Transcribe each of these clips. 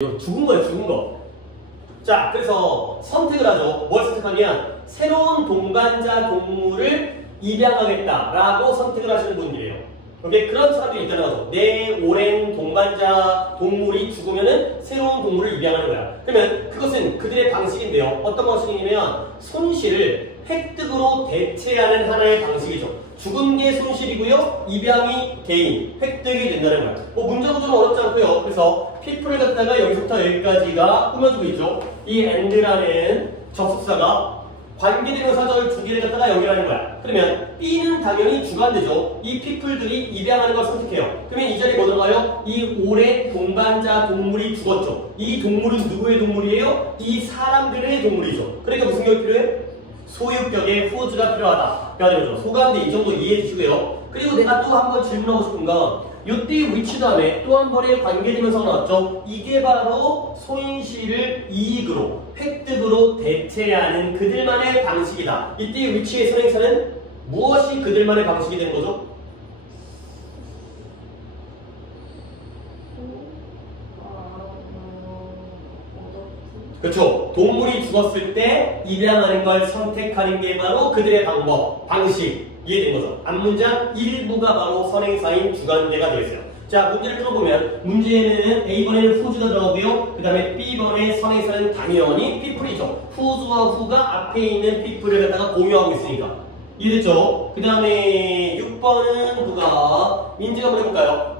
죽은 거예요, 죽은 거. 자, 그래서 선택을 하죠. 뭘 선택하면 새로운 동반자 동물을 입양하겠다라고 선택을 하시는 분들이에요. 오케이? 그런 사람들이 있다는 거죠. 내 오랜 동반자 동물이 죽으면은 새로운 동물을 입양하는 거야. 그러면 그것은 그들의 방식인데요. 어떤 방식이냐면 손실을 획득으로 대체하는 하나의 방식이죠. 죽은 게 손실이고요. 입양이 개인, 획득이 된다는 거야. 문제도 좀 어렵지 않고요. 그래서 people을 갖다가 여기서부터 여기까지가 꾸며주고 있죠. 이 and라는 접속사가 관계대명사절 두 개를 갖다가 연결하는 거야. 그러면 B는 당연히 주관되죠. 이 people들이 입양하는 걸 선택해요. 그러면 이 자리에 뭐 들어가요? 이 오랜 동반자 동물이 죽었죠. 이 동물은 누구의 동물이에요? 이 사람들의 동물이죠. 그러니까 무슨 격이 필요해? 소유격의 whose가 필요하다. 그러니까 소가인데 이 정도 이해해 주시고요. 그리고 내가 또 한 번 질문하고 싶은 건 이때 which 다음에 또 한 번의 관계대명사가 나왔죠. 이게 바로 손실을 이익으로, 획득으로 대체하는 그들만의 방식이다. 이때 which의 선행사는 무엇이 그들만의 방식이 되는 거죠? 그렇죠. 동물이 죽었을 때 입양하는 걸 선택하는 게 바로 그들의 방법, 방식. 이해된 거죠. 앞문장 일부가 바로 선행사인 주관대가 되겠어요. 자, 문제를 풀어보면 문제에는 A번에는 whose가 들어가고요. 그 다음에 B번의 선행사는 당연히 people이죠. whose와 who가 앞에 있는 people을 갖다가 공유하고 있으니까. 이해됐죠? 그 다음에 6번은 누가? 민지가 한번 해볼까요?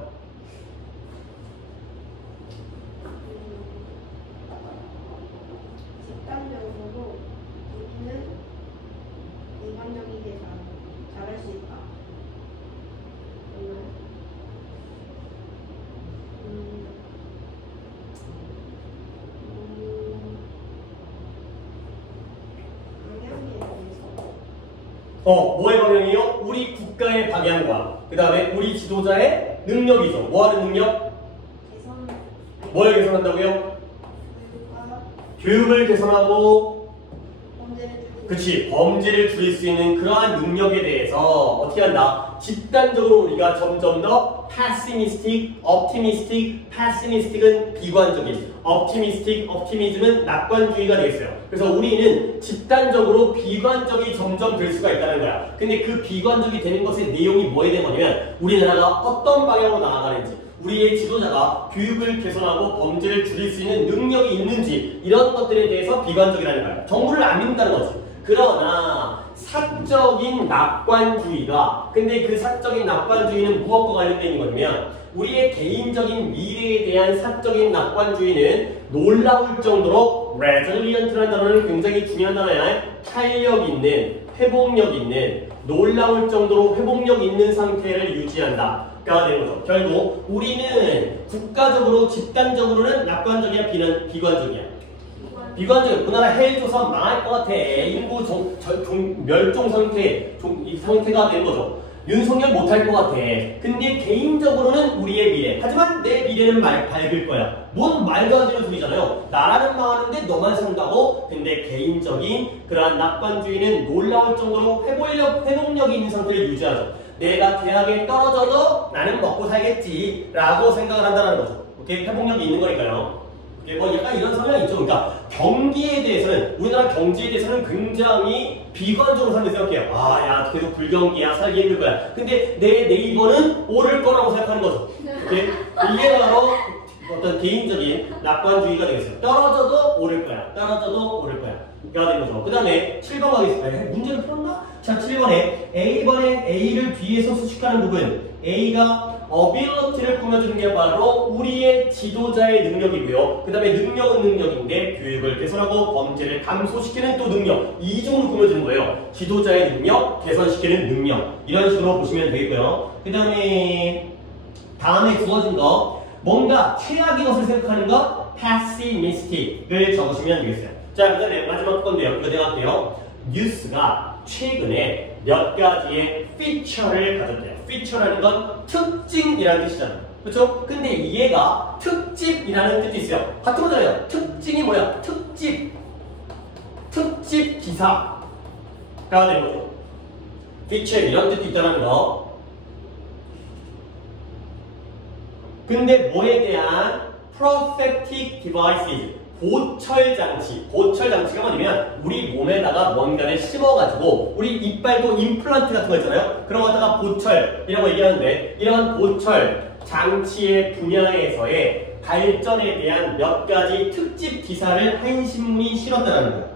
뭐의 방향이요? 우리 국가의 방향과 그 다음에 우리 지도자의 능력이죠. 뭐하는 능력? 뭘 개선한다고요? 교육을 개선하고 그치, 범죄를 줄일 수 있는 그러한 능력에 대해서 어떻게 한다? 집단적으로 우리가 점점 더 pessimistic, optimistic, pessimistic은 비관적인, optimistic, optimism은 낙관주의가 되겠어요. 그래서 우리는 집단적으로 비관적이 점점 될 수가 있다는 거야. 근데 그 비관적이 되는 것의 내용이 뭐에 대한 우리나라가 어떤 방향으로 나아가는지, 우리의 지도자가 교육을 개선하고 범죄를 줄일 수 있는 능력이 있는지 이런 것들에 대해서 비관적이라는 거야. 정부를 안 믿는다는 거지. 그러나 사적인 낙관주의가, 근데 그 사적인 낙관주의는 무엇과 관련된 거냐면 우리의 개인적인 미래에 대한 사적인 낙관주의는 놀라울 정도로 resilient라는 단어는 굉장히 중요한 단어야. 탄력 있는, 회복력 있는, 놀라울 정도로 회복력 있는 상태를 유지한다. 가 되는 거죠. 결국 우리는 국가적으로, 집단적으로는 낙관적이야, 비관적이야? 비관적이야. 그 나라 해일조선 망할 것 같아. 인구 멸종 상태, 이 상태가 되는 거죠. 윤석열 못할 것 같아. 근데 개인적으로는 우리의 미래. 하지만 내 미래는 밝을 거야. 뭔 말도 안 되는 소리잖아요. 나라는 망하는데 너만 산다고? 근데 개인적인 그러한 낙관주의는 놀라울 정도로 회복력이 있는 상태를 유지하죠. 내가 대학에 떨어져도 나는 먹고 살겠지 라고 생각을 한다는 거죠. 오케이? 회복력이 있는 거니까요. 오케이? 뭐 약간 이런 성향이 있죠. 그러니까 경기에 대해서는, 우리나라 경제에 대해서는 굉장히 비관적으로 사람들이 생각해요. 아, 야, 계속 불경기야, 살기 힘들 거야. 근데 내 네이버는 오를 거라고 생각하는 거죠. 오케이? 이게 바로 어떤 개인적인 낙관주의가 되겠어요. 떨어져도 오를 거야. 떨어져도 오를 거야. 가 되는 거죠. 그 다음에 7번 가겠습니다. 문제를 풀었나? 자, 7번에 A번에 A를 뒤에서 수식하는 부분, A가 ability를 꾸며주는 게 바로 우리의 지도자의 능력이고요. 그 다음에 능력은 능력인데 교육을 개선하고 범죄를 감소시키는 또 능력, 이중으로 꾸며주는 거예요. 지도자의 능력, 개선시키는 능력, 이런 식으로 보시면 되겠고요. 그 다음에 주어진 거, 뭔가 최악의 것을 생각하는 거, pessimistic을 적으시면 되겠어요. 자, 그 다음에 마지막 건데요. 이거 내가 할게요. 뉴스가 최근에 몇 가지의 피처를 가졌대요. 피처라는 건 특징이라는 뜻이잖아요. 그렇죠? 근데 얘가 특집이라는 뜻이 있어요. 같은 거잖아요. 특징이 뭐야? 특집 기사가 되는 거죠. 피처 이런 뜻이 있다는 거. 근데 뭐에 대한 prosthetic devices. 보철 장치. 보철 장치가 뭐냐면 우리 몸에다가 뭔가를 심어가지고 우리 이빨도 임플란트 같은 거 있잖아요. 그런 거 갖다가 보철이라고 얘기하는데 이런 보철 장치의 분야에서의 발전에 대한 몇 가지 특집 기사를 한 신문이 실었다는 거예요.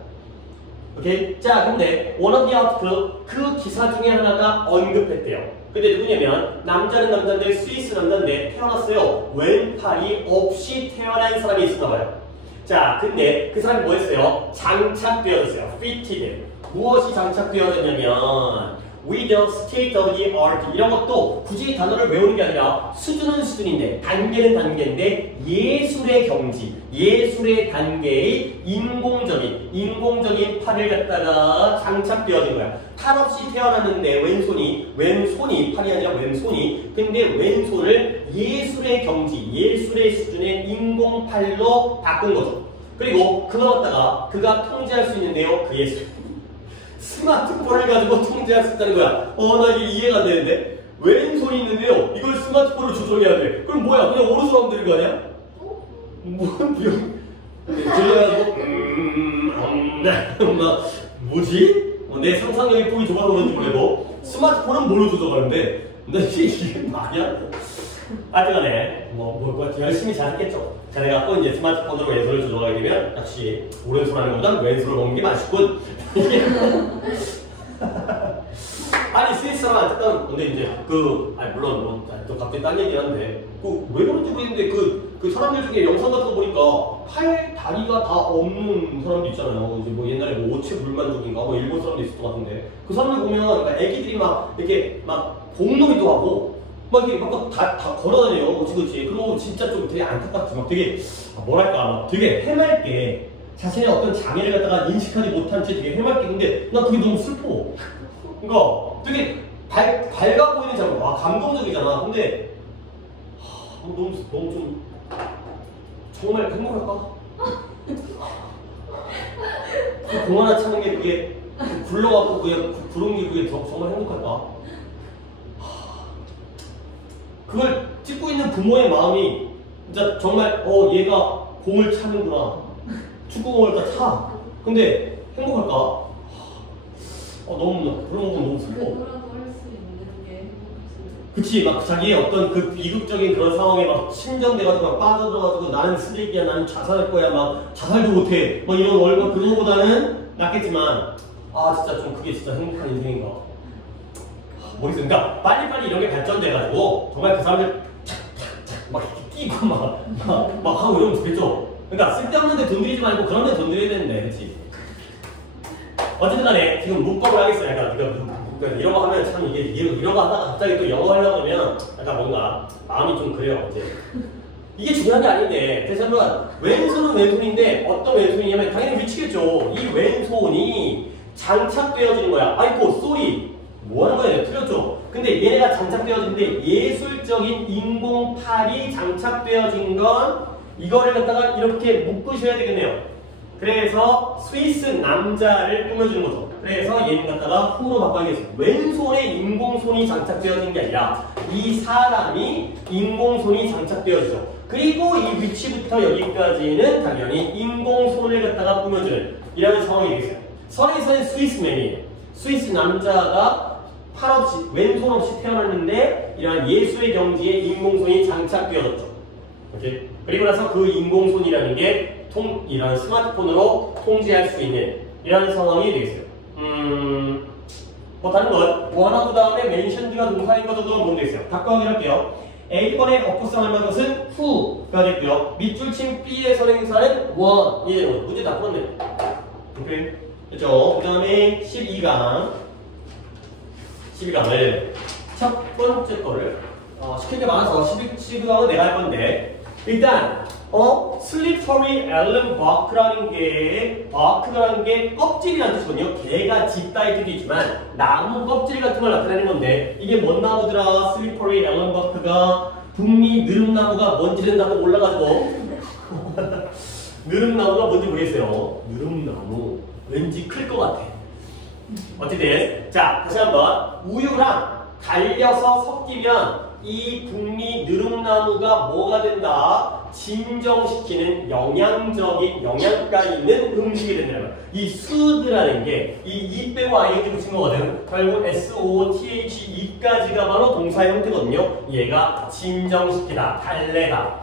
오케이? 자, 근데 one of the article 그 기사 중에 하나가 언급했대요. 근데 누구냐면 남자는 남자인데 스위스 남자인데 태어났어요. 왼팔이 없이 태어난 사람이 있었나 봐요. 자, 근데 그 사람이 뭐 했어요? 장착되어졌어요. fitted. 무엇이 장착되어졌냐면 with the state of the art. 이런 것도 굳이 단어를 외우는 게 아니라 수준은 수준인데 단계는 단계인데 예술의 경지, 예술의 단계의 인공적인 팔을 갖다가 장착되어진 거야. 탈 없이 태어났는데 왼손이 팔이 아니라 왼손이, 근데 왼손을 예술의 경지, 예술의 수준의 인공팔로 바꾼 거죠. 그리고 그거 갖다가 그가 통제할 수 있는데요, 그 예술. 스마트폰을 가지고 통제할 수 있다는 거야. 나 이게 이해가 안 되는데? 왼손이 있는데요, 이걸 스마트폰으로 조정해야 돼. 그럼 뭐야? 그냥 오른손 하면 되는 거 아니야? 뭔 비용? 들려가지고 뭐지? 내 상상력이 폭이 좁아서 그런지 모르고 스마트폰은 뭘로 조정하는데 이게 말이야? 하여튼간에 열심히 잘했겠죠. 잘해갖고 이제 스마트폰으로 왼손을 조정하게 되면 역시 오른손 하는 것보다 왼손을 먹는 게 맛있군. 아니 스위스 사람 어쨌든 근데 이제 물론 또 갑자기 딴 얘기긴 한데 왜 그런지 모르겠는데 그 사람들 중에 영상 같은 거 보니까 팔 다리가 다 없는 사람도 있잖아요. 이제 뭐 옛날에 뭐 오체 불만족인가 뭐 일본 사람도 있을 것 같은데 그 사람들 보면 애기들이 막 이렇게 막 공놀이도 하고 막 이렇게 막 다 걸어다녀요. 그치. 그리고 진짜 좀 되게 안타깝지. 막 되게 뭐랄까 막 되게 해맑게 자신의 어떤 장애를 갖다가 인식하지 못한 채 되게 해맑게. 근데 나 그게 너무 슬퍼. 그러니까 되게 밝아 보이는 장면. 와 감동적이잖아. 근데 너무 좀 정말 행복할까? 그 공 하나 차는 게 그게 굴러가고 그냥 구른 게 그게 정말 행복할까? 그걸 찍고 있는 부모의 마음이 진짜 정말 얘가 공을 차는구나. 축구공을 다 차. 근데 행복할까? 너무 그런 거 너무 슬퍼. 그거라도 할 수 있는 게 행복하지. 그치, 막 자기의 어떤 그 비극적인 그런 상황에 막 심정돼가지고 막 빠져들어가지고 나는 쓰레기야, 나는 자살할 거야, 막 자살도 못해, 막 이런 얼굴 그런 거보다는 낫겠지만 진짜 좀 그게 진짜 행복한 인생인가? 모르겠어. 그러니까 빨리빨리 이런 게 발전돼가지고 정말 그 사람들 착착착 막 이렇게 뛰고 막 하고 이러면 좋겠죠. 그러니까 쓸데없는데 돈 들이지 말고 그런 데 돈 들여야 되는데, 그치? 어쨌든 간에 지금 문법을 하겠어요. 그러니까 이런 거 하면 참 이런 거 하다가 갑자기 또 영어 하려고 하면 약간 뭔가 마음이 좀 그래요. 이제 이게 중요한 게 아닌데, 다시 한번 왼손은 왼손인데 어떤 왼손이냐면 당연히 미치겠죠. 이 왼손이 장착되어지는 거야. 아이고 쏘리 뭐 하는 거예요? 틀렸죠? 근데 얘네가 장착되어지는데 예술적인 인공팔이 장착되어진 건 이거를 갖다가 이렇게 묶으셔야 되겠네요. 그래서 스위스 남자를 꾸며주는 거죠. 그래서 얘는 갖다가 후로 바꿔야겠어요. 왼손에 인공손이 장착되어진 게 아니라 이 사람이 인공손이 장착되어지죠. 그리고 이 위치부터 여기까지는 당연히 인공손을 갖다가 꾸며주는 이라는 상황이 되겠어요. 선에서는 스위스맨이에요. 스위스 남자가 팔 없이, 왼손 없이 태어났는데 이러한 예술의 경지에 인공손이 장착되어졌죠. 오케이? 그리고 나서 그 인공손이라는 게 이런 스마트폰으로 통제할 수 있는 이런 상황이 되겠어요. 다른 것 원하고 다음에 멘션드가 동사인 것 정도는 보면 되겠어요. 바꿔 확인할게요. A번의 어법상 할만한 것은 who가 됐고요. 밑줄 친 B의 선행사는 one이 되는 거죠. 문제 다 풀었네요. 오케이? 그렇죠? 그 다음에 12강을 첫 번째 거를 시킬 게 많아서 12강은 내가 할 건데 일단 슬리퍼리 앨런 바크라는 게 껍질이라는 뜻이거든요. 개가 짖다의 뜻도 있지만 나무 껍질 같은 걸 나타내는 건데 이게 뭔 나무더라? 슬리퍼리 앨런 바크가 북미 느릅나무가 뭔지 된다고 몰라가지고 느릅나무가 뭔지 모르겠어요. 느릅나무 왠지 클 것 같아. 어쨌든 자 다시 한번 우유랑 달려서 섞이면 이 북미 느릅나무가 뭐가 된다? 진정시키는 영양적인 영양가 있는 음식이 된다는 거야. 이 food라는 게 이 E 빼고 ing 붙인 거거든. 결국 SOTHE까지가 바로 동사의 형태거든요. 얘가 진정시키다, 달래다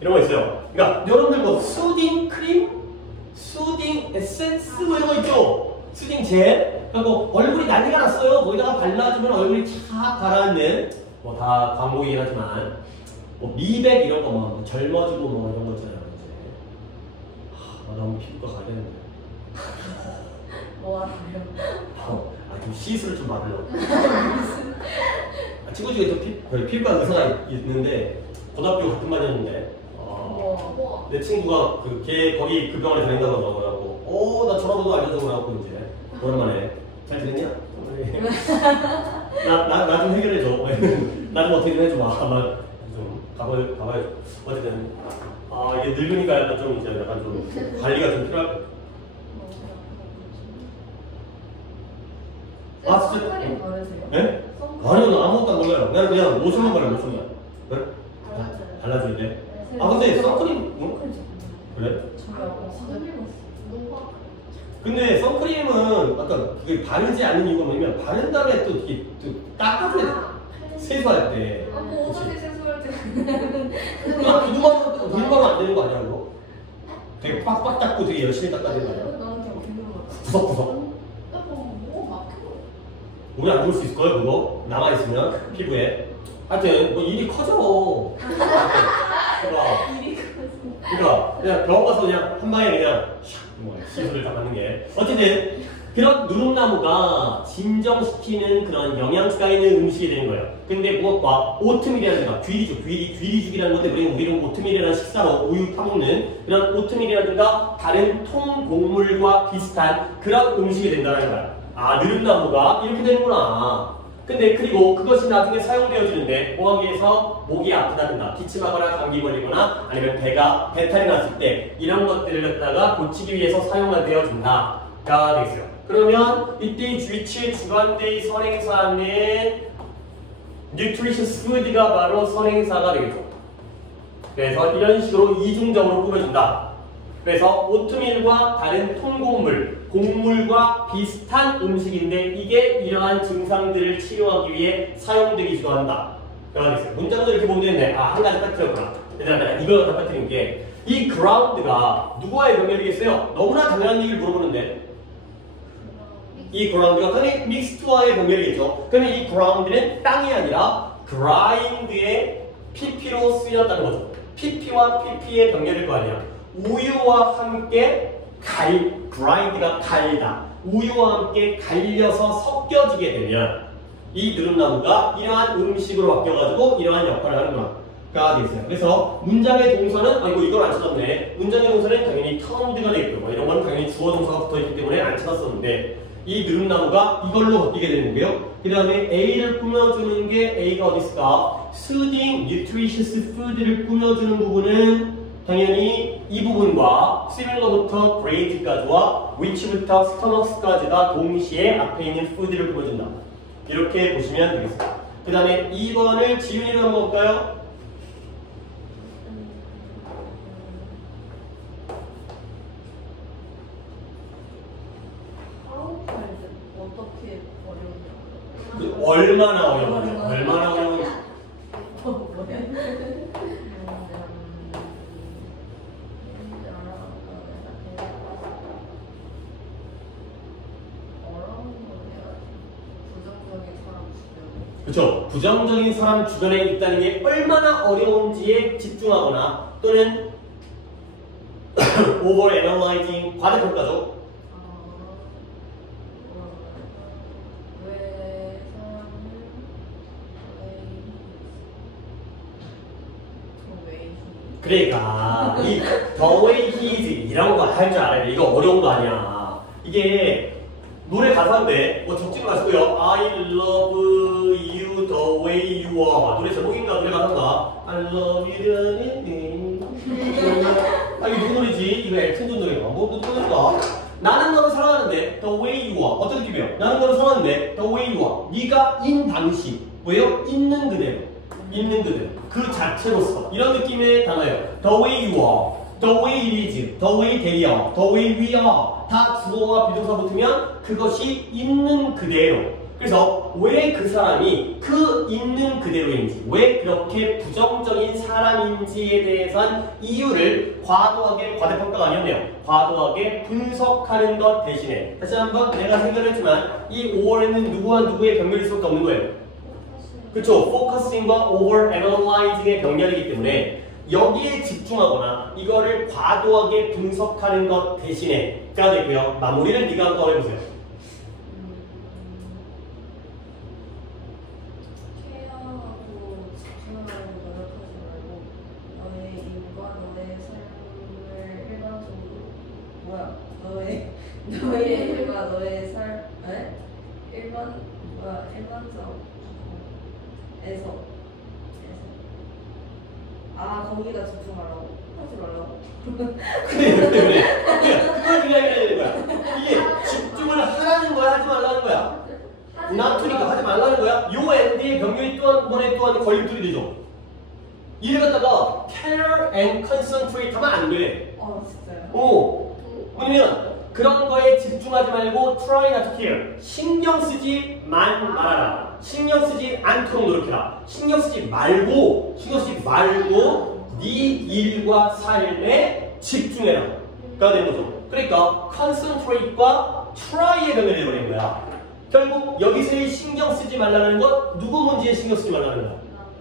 이런 거 있어요. 그러니까 여러분들 뭐 수딩 크림, 수딩 에센스 뭐 이런 거 있죠. 수딩 젤. 그리고 얼굴이 난리가 났어요. 거기다가 발라주면 얼굴이 착 가라앉는 뭐 다 광고이긴 하지만 뭐 미백 이런 거 뭐 젊어지고 뭐 이런 거 있잖아요. 이제 너무 피부가 가겠는데. 뭐 하세요? 좀 시술을 좀 받으려고. 친구 중에 또 피부과 의사가 있는데 고등학교 같은 반이었는데 내 친구가 걔 거기 그 병원에 다닌다고 그러더라고. 나 전화번호 알려줘 그러고 이제 오랜만에 잘 지냈냐? 나 좀 해결해줘. 나 좀 어떻게 좀 해줘. 좀 가봐요. 어쨌든 이게 늙으니까 약간 좀 이제 약간 좀 관리가 좀 필요할 것 같아. 진짜? 선크림 바르세요? 네? 아니요, 나 아무것도 안 몰라요. 나는 그냥 로션만 발라, 로션만. 그래? 발라주는데? 근데 선크림, 응? 그래? 근데 선크림은 아까 그게 바르지 않는 이유가 뭐냐면 바른 다음에 또 이렇게 또 닦아줘야 돼. 세수할 때. 뭐 어떻게 세수할 때? 그냥 물만 안 되는 거 아니야, 그거? 되게 빡빡 닦고 되게 열심히 닦아야 되는 거 아니야? 나한테 구석구석. 우리 안 좋을 수 있을 거예요, 그거? 남아있으면, 피부에. 하여튼, 뭐 일이 커져. 그러니까, 그냥 병원 가서 그냥 한 방에 그냥 시술을 다 받는 게. 어쨌든, 그런 누룩나무가 진정시키는 그런 영양가 있는 음식이 되는 거예요. 근데 무엇과 오트밀이라든가 귀리죽이라는 건데 우리는 오트밀이라는 식사로 우유 타먹는 그런 오트밀이라든가 다른 통곡물과 비슷한 그런 음식이 된다는 거야. 느릅나무가 이렇게 되는구나. 근데 그리고 그것이 나중에 사용되어지는데 뭐 하기 위해서 목이 아프다든가 기침하거나 감기 걸리거나 아니면 배탈이 났을 때 이런 것들을 갖다가 고치기 위해서 사용되어진다가 되겠어요. 그러면 이때 주위치 주관대의 선행사는 nutritious food가 바로 선행사가 되겠죠. 그래서 이런 식으로 이중적으로 꾸며준다. 그래서 오트밀과 다른 통곡물, 곡물과 비슷한 음식인데 이게 이러한 증상들을 치료하기 위해 사용되기도 한다. 그러겠어요. 문장도 이렇게 보면 되는데 한 가지 빠뜨렸구나. 얘들아 이걸 갖다 빠뜨린 게 이 그라운드가 누구와의 병렬이겠어요? 너무나 당연한 얘기를 물어보는데 이 그라운드가 당연히 믹스트와의 병렬이겠죠. 그러면 이 그라운드는 땅이 아니라 그라인드의 PP로 쓰였다는 거죠. PP와 PP의 병렬일 거 아니야. 우유와 함께 그라인드가 갈다. 우유와 함께 갈려서 섞여지게 되면 이 누릅나무가 이러한 음식으로 바뀌어가지고 이러한 역할을 하는구나. 가 되겠어요. 그래서 문장의 동사는 이걸 안 찾았네. 문장의 동사는 당연히 turned가 되겠고 이런 거는 당연히 주어 동사가 붙어있기 때문에 안 찾았었는데 이 누릅나무가 이걸로 바뀌게 되는 거예요. 그 다음에 A를 꾸며주는 게 A가 어디 있을까? Soothing, nutritious food를 꾸며주는 부분은 당연히 이 부분과 similar부터 great까지와 which부터 stomach까지 다 동시에 앞에 있는 food를 꾸며준다. 이렇게 보시면 되겠습니다. 그 다음에 2번을 지윤이로 한번 볼까요? 어떻게 어려운지 얼마나 어려운지 얼마나 어려운지 그렇죠. 부정적인 사람 주변에 있다는 게 얼마나 어려운지에 집중하거나 또는 over analyzing 과대평가죠. 그러니까 이 the way he is 이런 거 할 줄 알아야 돼. 이거 어려운 거 아니야. 이게 노래 가사인데 뭐 적지 마시고요. I love you the way you are. 노래 제목인가 노래 가사인가? I love you. 이게 누구 노래지? 이거 엘튼 존 노래인가? 뭐 누구 노래인가? 나는 너를 사랑하는데 the way you are. 어떤 느낌이에요? 나는 너를 사랑하는데 the way you are. 네가 인 당시 뭐예요? 있는 그대로. 있는 그대로. 그 자체로서. 이런 느낌의 단어예요. The way you are, the way it is, the way they are, the way we are. 다 주어와 비동사 붙으면 그것이 있는 그대로. 그래서 왜 그 사람이 그 있는 그대로인지, 왜 그렇게 부정적인 사람인지에 대해서는 이유를 과도하게, 과대평가가 아니었네요. 과도하게 분석하는 것 대신에, 다시 한번 내가 생각했지만 이 over에는 누구와 누구의 병렬일 수밖에 없는 거예요. 그렇죠? focusing과 over analyzing의 병렬이기 때문에 여기에 집중하거나 이거를 과도하게 분석하는 것 대신에가 되고요. 마무리를 네가 한번 해보세요. 너의 일과 너의 삶, 일반적에서 거기다 집중하라고? 하지 말라고? 그래. 그걸 네가 해야 되는 거야. 이게 집중을 하라는 거야, 하지 말라는 거야. 나투니까 하지 말라는 거야. 요 엔드의 병렬이 또한 번에 또한 걸림돌이 되죠. 이를 갖다가 care and concentrate 하면 안 돼. 진짜요? 왜냐면 그런 거에 집중하지 말고 try not to care. 신경 쓰지만 말아라. 신경 쓰지 않도록 노력해라. 신경 쓰지 말고 네 일과 삶에 집중해라. 가 되는 거죠. 그러니까 concentrate과 try의 병렬이 되어버린 거야. 결국 여기서의 신경 쓰지 말라는 건 누구 문제에 신경 쓰지 말라는 거야.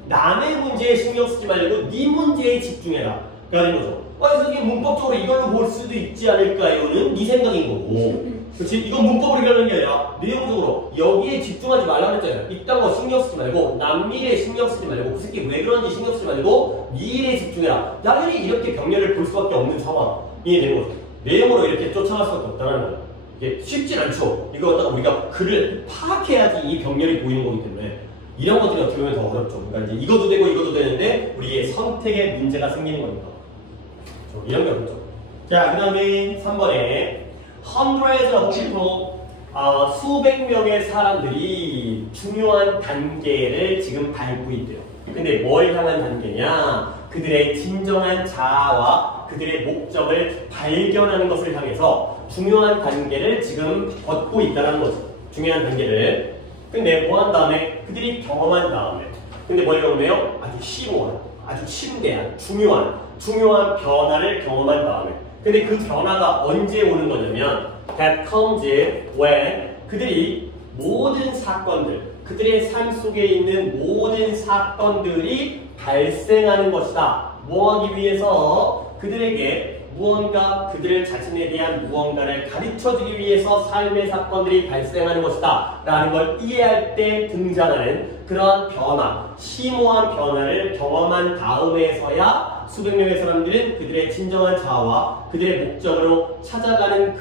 남의 문제에 신경 쓰지 말고 네 문제에 집중해라. 가 되는 거죠. 그래서 이게 문법적으로 이걸로 볼 수도 있지 않을까요는 네 생각인 거고. 그렇지? 이건 문법으로 이러는 게 아니라 내용적으로 여기에 집중하지 말라고 했잖아요. 이딴 거 신경 쓰지 말고 남 일에 신경 쓰지 말고 그 새끼 왜 그런지 신경 쓰지 말고 네 일에 집중해라. 당연히 이렇게 병렬을 볼 수밖에 없는 상황이 되는 거죠. 내용으로 이렇게 쫓아갈 수밖에 없다는 거예요. 이게 쉽진 않죠. 이거 갖다가 우리가 글을 파악해야지 이 병렬이 보이는 거기 때문에 이런 것들이 어떻게 보면 더 어렵죠. 그러니까 이제 이것도 되고 이것도 되는데 우리의 선택에 문제가 생기는 겁니다. 이런 게 어렵죠. 자, 그 다음에 3번에 hundreds of people, 수백 명의 사람들이 중요한 단계를 지금 밟고 있대요. 근데 뭘 향한 단계냐? 그들의 진정한 자아와 그들의 목적을 발견하는 것을 향해서 중요한 단계를 지금 걷고 있다는 거죠. 중요한 단계를. 근데 뭐 한 다음에? 그들이 경험한 다음에. 근데 뭘 경험해요? 아주 심오한, 아주 심대한, 중요한 변화를 경험한 다음에. 근데 그 변화가 언제 오는 거냐면 that comes when 그들이 모든 사건들, 그들의 삶 속에 있는 모든 사건들이 발생하는 것이다. 뭐 하기 위해서? 그들에게 무언가, 그들 자신에 대한 무언가를 가르쳐주기 위해서 삶의 사건들이 발생하는 것이다 라는 걸 이해할 때 등장하는 그러한 변화, 심오한 변화를 경험한 다음에서야 수백 명의 사람들은 그들의 진정한 자아와 그들의 목적으로 찾아가는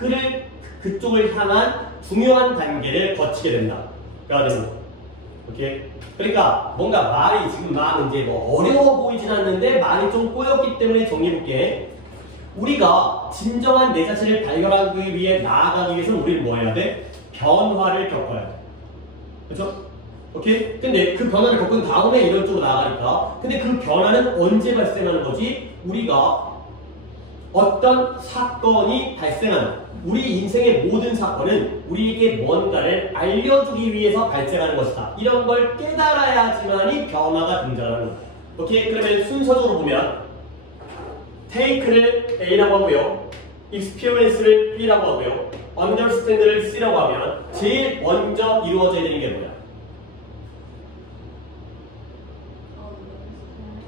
그쪽을 향한 중요한 단계를 거치게 된다. 가 되는 거. 오케이? 그러니까 뭔가 말이 지금 막 이제 뭐 어려워 보이진 않는데 말이 좀 꼬였기 때문에 정리해볼게. 우리가 진정한 내 자신을 발견하기 위해 나아가기 위해서는 우리는 뭐 해야 돼? 변화를 겪어야 돼. 그렇죠? 오케이? 근데 그 변화를 겪은 다음에 이런 쪽으로 나아가니까 근데 그 변화는 언제 발생하는 거지? 우리가 어떤 사건이 발생하는 우리 인생의 모든 사건은 우리에게 뭔가를 알려주기 위해서 발생하는 것이다. 이런 걸 깨달아야지만이 변화가 등장하는 거다. 오케이? 그러면 순서적으로 보면 take를 A라고 하고요. experience를 B라고 하고요. understand를 C라고 하면 제일 먼저 이루어져야 되는 게 뭐야?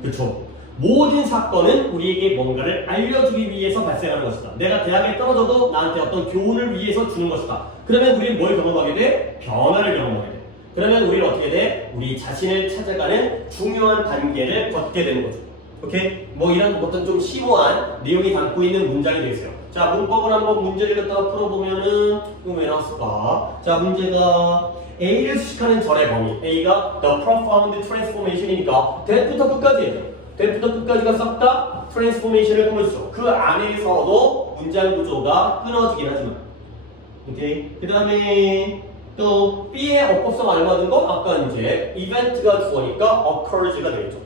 그렇죠. 모든 사건은 우리에게 뭔가를 알려주기 위해서 발생하는 것이다. 내가 대학에 떨어져도 나한테 어떤 교훈을 위해서 주는 것이다. 그러면 우리는 뭘 경험하게 돼? 변화를 경험하게 돼. 그러면 우리는 어떻게 돼? 우리 자신을 찾아가는 중요한 단계를 걷게 되는 거죠. 오케이? 뭐 이런 어떤 좀 심오한 내용이 담고 있는 문장이 되겠어요. 자, 문법을 한번 문제를 갖다가 풀어보면은 이거 왜 나왔을까? 자, 문제가 A를 수식하는 절의 범위. A가 the profound transformation이니까 that부터 끝까지 that부터 끝까지가 싹 다 트랜스포메이션을 꾸며주죠. 그 안에서도 문장 구조가 끊어지긴 하지만. 오케이? 그 다음에 또 B의 어법성 알맞은 거 아까 이제 이벤트가 주어니까 occurs가 되겠죠.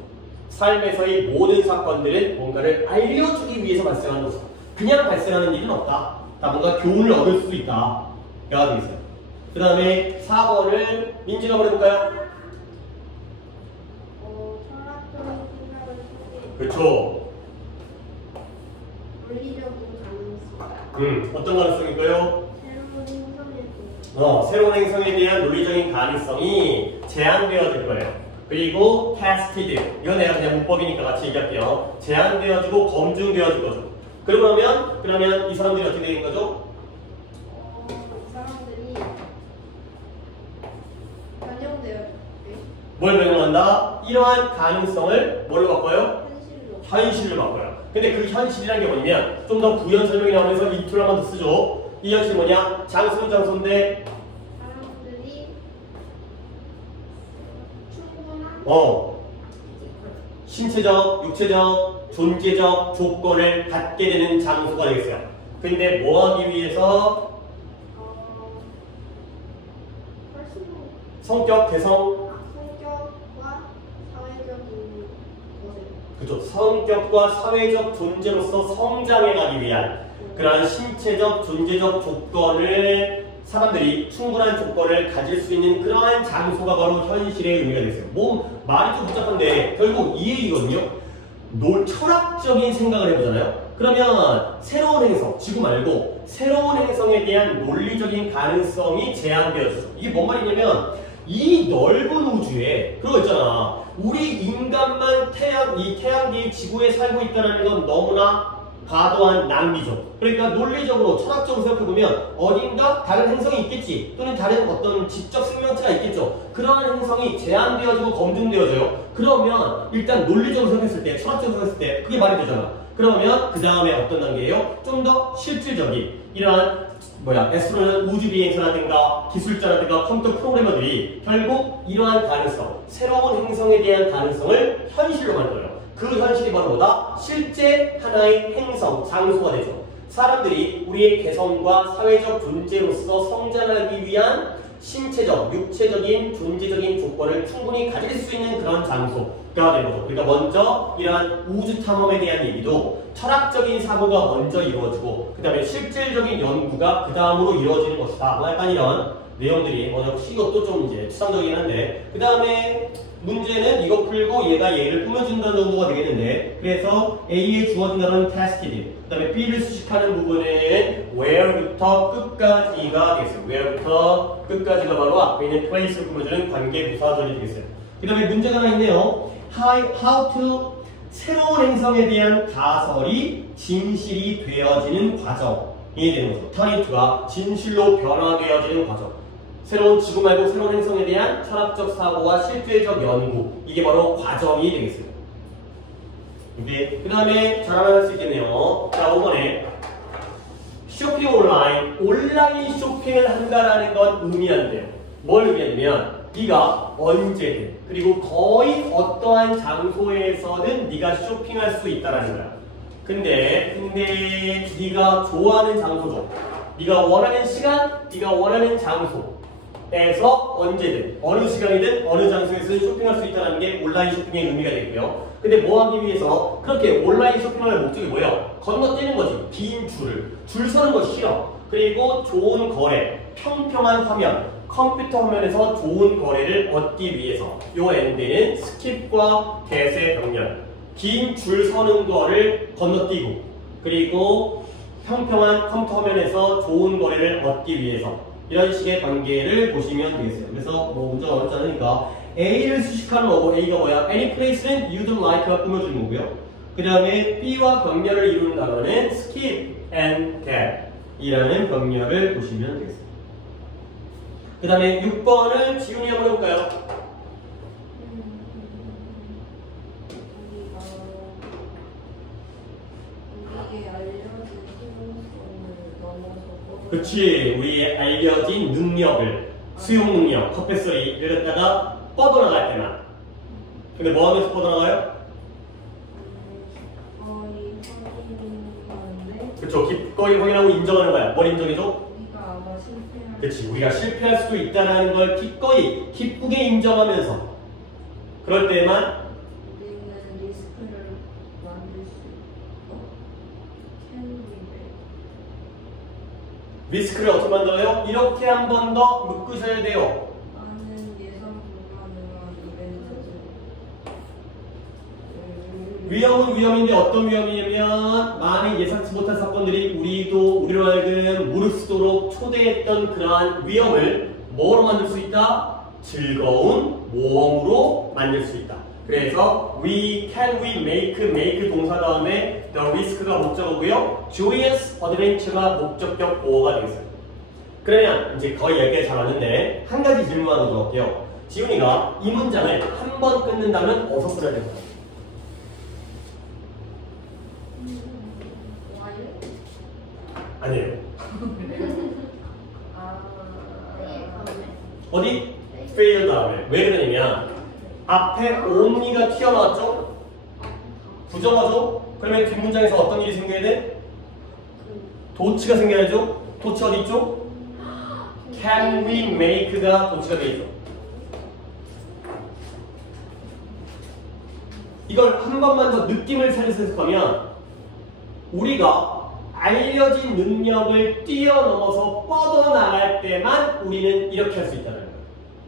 삶에서의 모든 사건들은 뭔가를 알려주기 위해서 발생하는 것이다. 그냥 발생하는 일은 없다. 다 뭔가 교훈을 얻을 수도 있다. 가 되겠어요. 그 다음에 4번을 민지가 한번 해볼까요? 철학적인 생각을 통해 그렇죠. 논리적인 가능성, 어떤 가능성일까요? 새로운 행성에도 새로운 행성에 대한 논리적인 가능성이 제한되어질 거예요. 그리고 tested. 이건 내가 그냥 문법이니까 같이 얘기할게요. 제한되어지고 검증되어질 거죠. 그러면 이 사람들이 어떻게 되는 거죠? 이 사람들이 변형되어 뭘 변형한다? 이러한 가능성을 뭘로 바꿔요? 현실로 현실로 바꿔요. 근데 그 현실이라는 게 뭐냐면 좀 더 부연 설명이 나오면서 이 툴 한번 더 쓰죠. 이 현실이 뭐냐? 장소는 장소인데 사람들이 충분한 신체적, 육체적, 존재적 조건을 갖게 되는 장소가 되겠어요. 근데 뭐 하기 위해서? 훨씬 성격, 개성, 성격과 사회적인 것을 그죠. 성격과 사회적 존재로서 성장해 가기 위한 그러한 신체적, 존재적 조건을 사람들이 충분한 조건을 가질 수 있는 그러한 장소가 바로 현실의 의미가 되겠어요. 뭐 말이 좀 복잡한데 결국 이 얘기거든요. 철학적인 생각을 해보잖아요. 그러면 새로운 행성, 지구 말고 새로운 행성에 대한 논리적인 가능성이 제한되어지죠. 이게 뭔 말이냐면 이 넓은 우주에 그거 있잖아. 우리 인간만 이 태양계 지구에 살고 있다는 건 너무나 과도한 낭비죠. 그러니까 논리적으로 철학적으로 생각해보면 어딘가 다른 행성이 있겠지, 또는 다른 어떤 지적 생명체가 있겠죠. 그러한 행성이 제한되어지고 검증되어져요. 그러면 일단 논리적으로 생각했을 때, 철학적으로 생각했을 때 그게 말이 되잖아. 그러면 그 다음에 어떤 단계예요? 좀 더 실질적인 이러한 애스트로는 우주 비행사라든가 기술자라든가 컴퓨터 프로그래머들이 결국 이러한 가능성, 새로운 행성에 대한 가능성을 현실로 만들어요. 그 현실이 바로 뭐다? 실제 하나의 행성, 장소가 되죠. 사람들이 우리의 개성과 사회적 존재로서 성장하기 위한 신체적, 육체적인, 존재적인 조건을 충분히 가질 수 있는 그런 장소가 되는 거죠. 그러니까 먼저 이러한 우주 탐험에 대한 얘기도 철학적인 사고가 먼저 이루어지고 그 다음에 실질적인 연구가 그 다음으로 이루어지는 것이다. 뭐 약간 이런 내용들이 혹시 이것도 좀 이제 추상적이긴 한데 그 다음에 문제는 이거 풀고 얘가 얘를 꾸며준다는 정도가 되겠는데 그래서 A에 주어진 단어는 tested 그 다음에 B를 수식하는 부분은 where부터 끝까지가 되겠어요. where부터 끝까지가 바로 앞에 있는 place를 꾸며주는 관계 부사절이 되겠어요. 그 다음에 문제가 하나 있네요. How to 새로운 행성에 대한 가설이 진실이 되어지는 과정이 되는 거죠. turn into가 진실로 변화되어지는 과정. 새로운 지구 말고 새로운 행성에 대한 철학적 사고와 실제적 연구 이게 바로 과정이 되겠습니다. 그 다음에 자랑할 수 있겠네요. 자 5번에 쇼핑 온라인 쇼핑을 한다라는 건 의미한대요. 뭘 의미하냐면 네가 언제든 그리고 거의 어떠한 장소에서는 네가 쇼핑할 수 있다라는 거야. 근데 네가 좋아하는 장소죠. 네가 원하는 시간, 네가 원하는 장소 에서 언제든 어느 시간이든 어느 장소에서 쇼핑할 수 있다는 게 온라인 쇼핑의 의미가 되고요. 근데 뭐 하기 위해서 그렇게 온라인 쇼핑할 목적이 뭐예요? 건너뛰는 거지. 긴 줄 서는 거 싫어. 그리고 좋은 거래, 평평한 화면, 컴퓨터 화면에서 좋은 거래를 얻기 위해서 요 엔드는 스킵과 대세 병렬, 긴 줄 서는 거를 건너뛰고 그리고 평평한 컴퓨터 화면에서 좋은 거래를 얻기 위해서 이런 식의 관계를 보시면 되겠어요. 그래서 뭐 문제가 어렵지 않으니까 A를 수식하는 거고 A가 뭐야? Any place는 you'd like가 꾸며주는 거고요. 그 다음에 B와 병렬을 이루는 단어는 skip and get 이라는 병렬을 보시면 되겠습니다. 그 다음에 6번을 지훈이 한번 해볼까요? 그치, 우리의 알려진 능력을, 수용 능력, 컵뱃소리를 갖다가 뻗어나갈 때만. 근데 뭐 하면서 뻗어나가요? 거의 확인하는데 그쵸, 기꺼이 확인하고 인정하는 거야. 뭘 인정해줘? 우리가 아마 실패할 그치, 우리가 실패할 수도 있다는 걸 기꺼이 기쁘게 인정하면서 그럴 때만 우리는 리스크를 만들 수 can we make 리스크를 어떻게 만들어요? 이렇게 한 번 더 묶으셔야 돼요. 많은 예상 불가능한 이벤트들 위험은 위험인데 어떤 위험이냐면 많이 예상치 못한 사건들이 우리로 하여금 무릅쓰도록 초대했던 그러한 위험을 뭐로 만들 수 있다? 즐거운 모험으로 만들 수 있다. 그래서 can we make 동사 다음에 the risk가 목적어고요. joyous adventure가 목적격 보어가 되겠어요. 그러면 이제 거의 여기까지 잘 왔는데 한 가지 질문 하나 들어볼게요. 지훈이가 이 문장을 한 번 끊는다면 어디서 풀어야 될까요? 와일? 아니에요. 네, 다음에. 어디? fail 다음에. 왜 그러냐면 앞에 only가 튀어나왔죠? 부정하죠? 그러면 뒷문장에서 어떤 일이 생겨야 돼? 도치가 생겨야죠? 도치 어디 있죠? can we make가 도치가 되어 있죠. 이걸 한 번만 더 느낌을 살려서 해석하면 우리가 알려진 능력을 뛰어넘어서 뻗어나갈 때만 우리는 이렇게 할 수 있다는 거예요.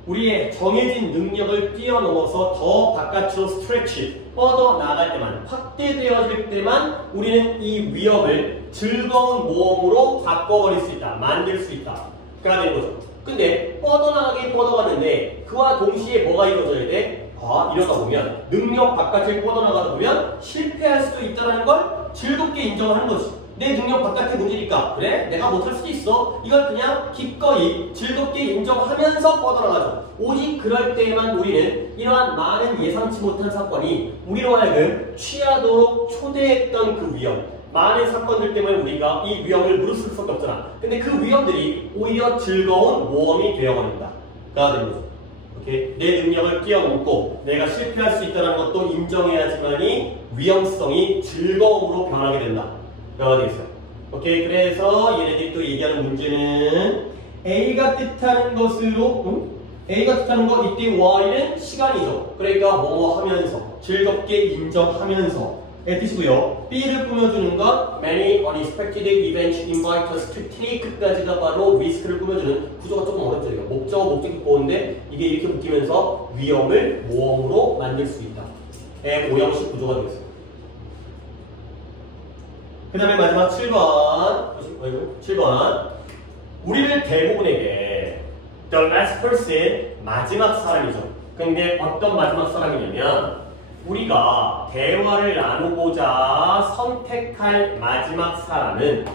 우리의 정해진 능력을 뛰어넘어서 더 바깥으로 스트레치, 뻗어나갈 때만, 확대되어질 때만 우리는 이 위협을 즐거운 모험으로 바꿔버릴 수 있다, 만들 수 있다. 가 되는 거죠. 근데 뻗어나가긴 뻗어가는데 그와 동시에 뭐가 이루어져야 돼? 이러다 보면 능력 바깥에 뻗어나가다 보면 실패할 수도 있다는 걸 즐겁게 인정하는 거지. 내 능력 바깥의 문제니까 그래? 내가 못할 수도 있어. 이걸 그냥 기꺼이 즐겁게 인정하면서 뻗어나가죠. 오직 그럴 때에만 우리는 이러한 많은 예상치 못한 사건이 우리로 하여금 취하도록 초대했던 그 위험, 많은 사건들 때문에 우리가 이 위험을 무릅쓸 수밖에 없잖아. 근데 그 위험들이 오히려 즐거운 모험이 되어버린다. 가 되는 거죠. 오케이? 내 능력을 뛰어넘고 내가 실패할 수 있다는 것도 인정해야지만이 위험성이 즐거움으로 변하게 된다. 가 되겠어요. 오케이? 그래서 얘네들이 또 얘기하는 문제는 A가 뜻하는 것으로 A가 뜻하는 거 이때 Y는 시간이죠. 그러니까 뭐 하면서 즐겁게 인정하면서 의 뜻이고요. B를 꾸며주는 건 many unexpected events invite us to take까지가 바로 리스크를 꾸며주는 구조가 조금 어렵죠. 이거. 목적어 목적이 보는데 이게 이렇게 묶이면서 위험을 모험으로 만들 수 있다. 의 모형식 구조가 되겠습니다. 그 다음에 마지막 7번. 우리를 대부분에게 the last person, 마지막 사람이죠. 근데 어떤 마지막 사람이냐면 우리가 대화를 나누고자 선택할 마지막 사람은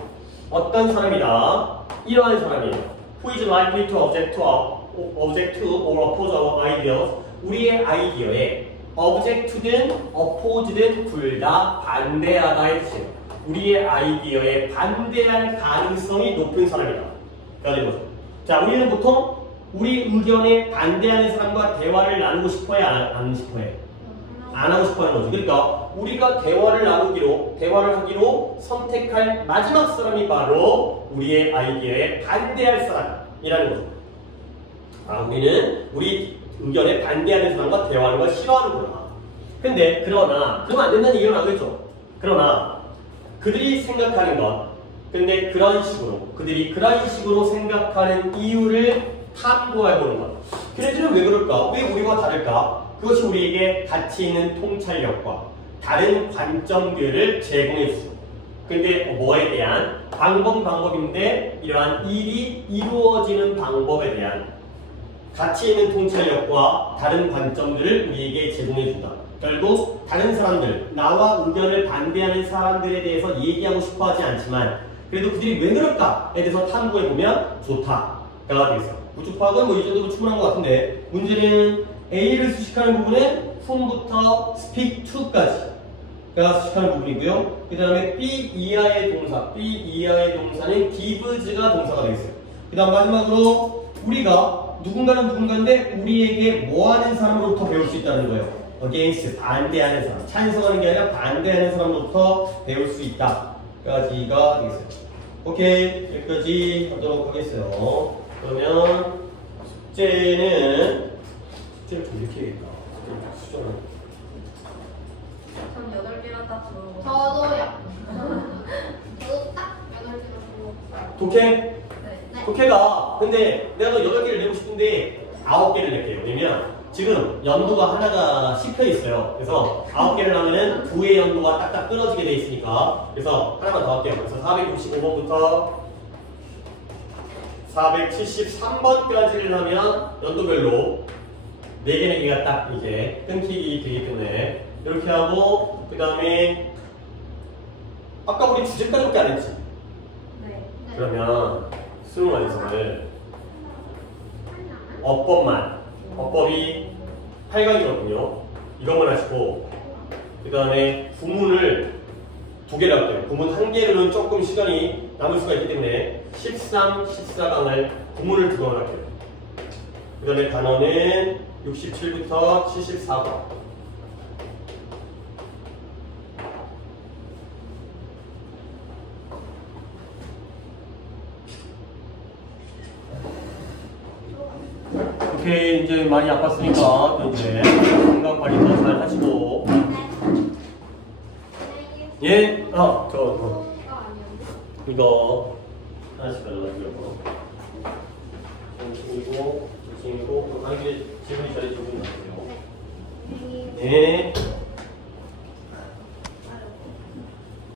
어떤 사람이다? 이러한 사람이에요. Who is likely to object to or oppose our ideas? 우리의 아이디어에 object든 oppose든 둘 다 반대하다의 뜻이에요. 우리의 아이디어에 반대할 가능성이 높은 사람이다. 그러는 거죠. 자, 우리는 보통 우리 의견에 반대하는 사람과 대화를 나누고 싶어해, 안 하고 싶어해? 안 하고 싶어 하는 거죠. 그러니까 우리가 대화를 하기로 선택할 마지막 사람이 바로 우리의 아이디어에 반대할 사람이라는 거죠. 우리는 우리 의견에 반대하는 사람과 대화하는 걸 싫어하는구나. 근데 그러면 안 된다는 이유는 알겠죠. 그러나 그들이 생각하는 건 그들이 그런 식으로 생각하는 이유를 탐구해보는 것. 걔네들은 왜 그럴까? 왜 우리와 다를까? 그것이 우리에게 가치 있는 통찰력과 다른 관점들을 제공해 주죠. 근데 뭐에 대한 방법인데 이러한 일이 이루어지는 방법에 대한 가치 있는 통찰력과 다른 관점들을 우리에게 제공해 준다. 결국 다른 사람들, 나와 의견을 반대하는 사람들에 대해서 얘기하고 싶어 하지 않지만 그래도 그들이 왜 그럴까에 대해서 탐구해 보면 좋다가 되겠어요. 구축파악은 뭐 이 정도면 충분한 것 같은데 문제는 A를 수식하는 부분은 whom부터 speak to까지가 수식하는 부분이고요. 그 다음에 B 이하의 동사는 gives가 동사가 되겠어요. 그 다음 마지막으로 우리가 누군가인데 우리에게 뭐하는 사람으로부터 배울 수 있다는 거예요. against, 반대하는 사람. 찬성하는 게 아니라 반대하는 사람으로부터 배울 수 있다. 까지가 되겠어요. 오케이, 여기까지 하도록 하겠어요. 그러면 숙제를 좀 이렇게 해야겠다. 수정을. 전 8개가 딱 들어오고. 저도요. 저도 딱 8개가 독해? 네. 네. 독해가 근데 내가 너 8개를 내고 싶은데 9개를 낼게요. 왜냐면 지금 연도가 하나가 씹혀 있어요. 그래서 9개를 하면은 2의 연도가 딱딱 끊어지게 돼 있으니까 그래서 하나만 더 할게요. 그래서 465번부터 473번까지를 하면 연도별로 4개, 4개가 딱 이제 끊기기 되기 때문에 이렇게 하고 그 다음에 아까 우리 주제까지밖에 안 했지? 네. 그러면 수능 완성을 어법이 8강이거든요. 이것만 하시고 그 다음에 구문을 2개를 할게요. 구문 1개로는 조금 시간이 남을 수가 있기 때문에 13, 14강을 구문을 2강을 할게요. 그 다음에 단어는 67부터 74번. 오케이, 이제 많이 아팠으니까 또 이제 건강 관리 더 잘 하시고. 예? 저 이거 하나씩 달라고요. 중이고, 또 강의에 질문이 잘해주고 있는 것 같아요. 네.